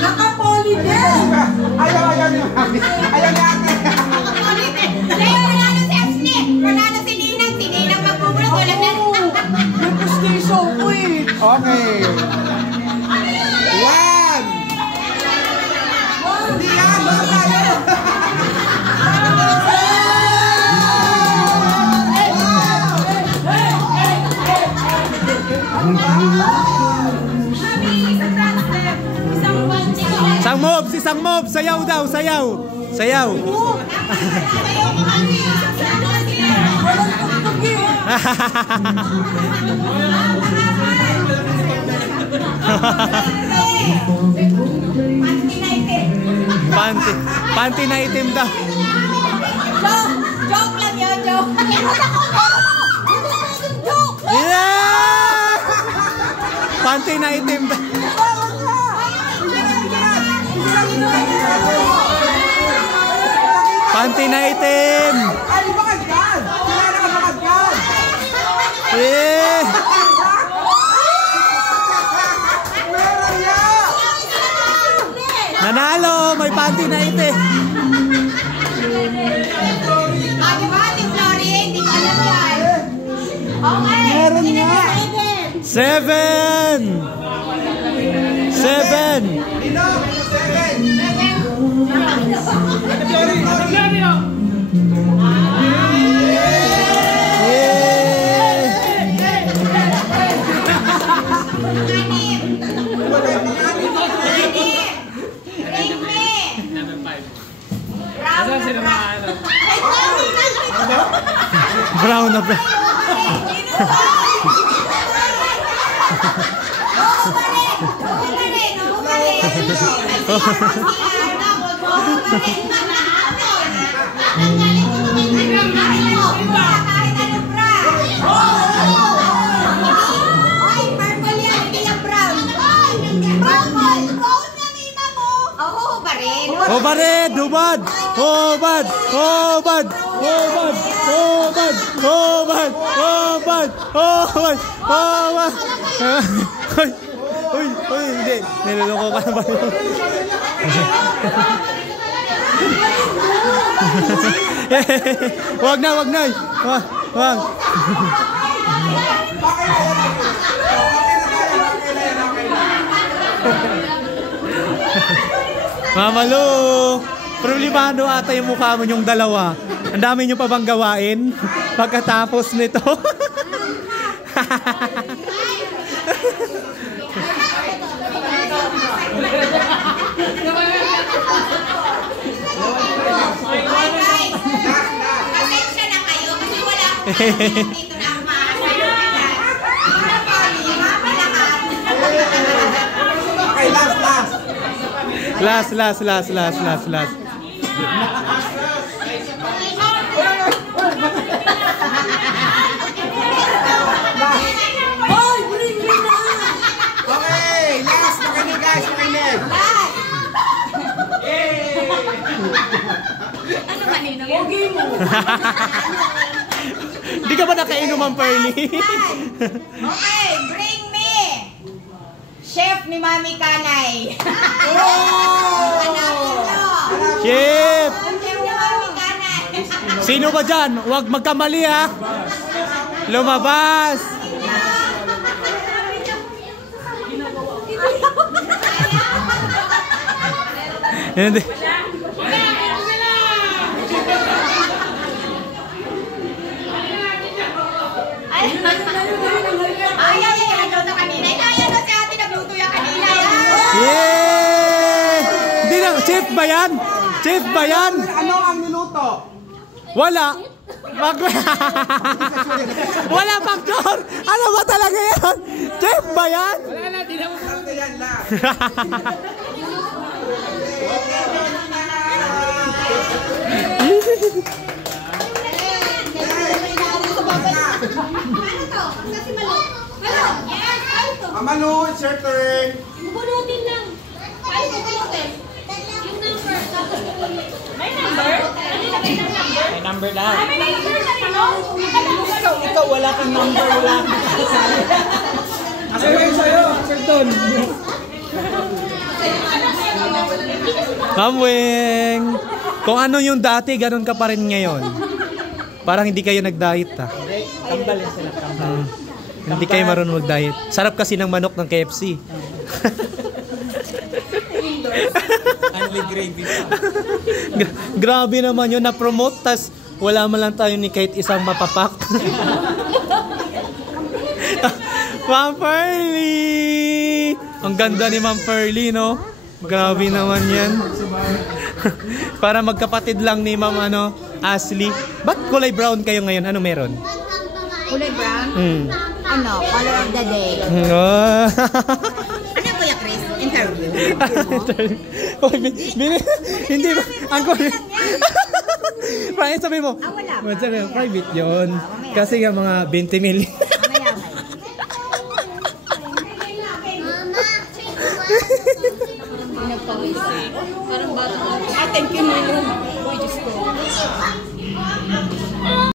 Nakapoli din! Ayaw ni Mami. Ayaw ni ate. Nakapoli din. Kaya wala na si Ashley. Wala na si Ninang. Si Ninang magpupulot. Wala na. May pustiso ko eh. Okay. One. Hindi yan. Baka tayo. Isang move, sayaw daw, sayaw. Sayaw. Panty na itim daw. Joke lang yun, joke. Yeah! Panty na itim daw. Panty na itim. Ay, bakit yan? Sila na bakit yan? Eh. Meron yan. Nanalo, may panty na itim. Di ba, Team Glory? Hindi ko alam yan. Okay. Meron nga. 7. Nino, 7. Brown na brown. Hubad, hubad, hubad, hubad, hubad, hubad, hubad, hubad, hubad, hubad. Uy, hindi. Niloloko ka na ba yun? Wag na. Wag. Mama Lu, problemado ata yung mukha mo yung dalawa. Ang dami nyo pa bang gawain pagkatapos nito? Pasensya na kayo kasi wala akong dito na ang Okay, Last. Okay, last. Makinig guys, makinig. Ano kanino? Pogi mo. Di ka ba nakainom ang Pearly? Okay, bring me Chef ni Mami Kanay. Hanapin nyo. Chef! Chef ni Mami Kanay. Sino ba dyan? Huwag magkamali ha. Lumabas. Hindi. Ayaw yung nagluto kanina. Ayaw na si ate nagluto yung kanina. Yeah! Hindi na. Chef ba yan? Chef ba yan? Ano ang niluto? Wala. Wala factor. Ano ba talaga yan? Chef ba yan? Ate yan lang. Amalu, it's your turn. Bubunutin lang. Paano bubunutin? Yung number. May number? May number lang. May number na rin, no? Ikaw wala kang number. Wala kang kasali. Sa'yo. Sir Don. Ma'am Weng, kung ano yung dati, ganun ka pa rin ngayon. Parang hindi kayo nag-diet ah. Tambalin sila, tambalin. Hindi kayo marunong mag-diet. Sarap kasi ng manok ng KFC. Only gravy. Grabe naman yun, na-promote, tas wala man lang tayo ni kahit isang mapapak. Ma'am Pearly! Ang ganda ni Ma'am Pearly, no? Grabe naman yan. Para magkapatid lang ni Ma'am Ashley. Ba't kulay brown kayo ngayon? Ano meron? Kulay brown? Mm. Ano? Color of the day. Oh. Ano yung Kuya Chris? Interview? Oy, hindi ba? Ang kulay. Parang sabi mo. Wala pa. Sabi mo, private yun. Kasi nga mga 20 million. Mamaya may. Parang bata. Thank you, Nilo. Uy, Diyos ko.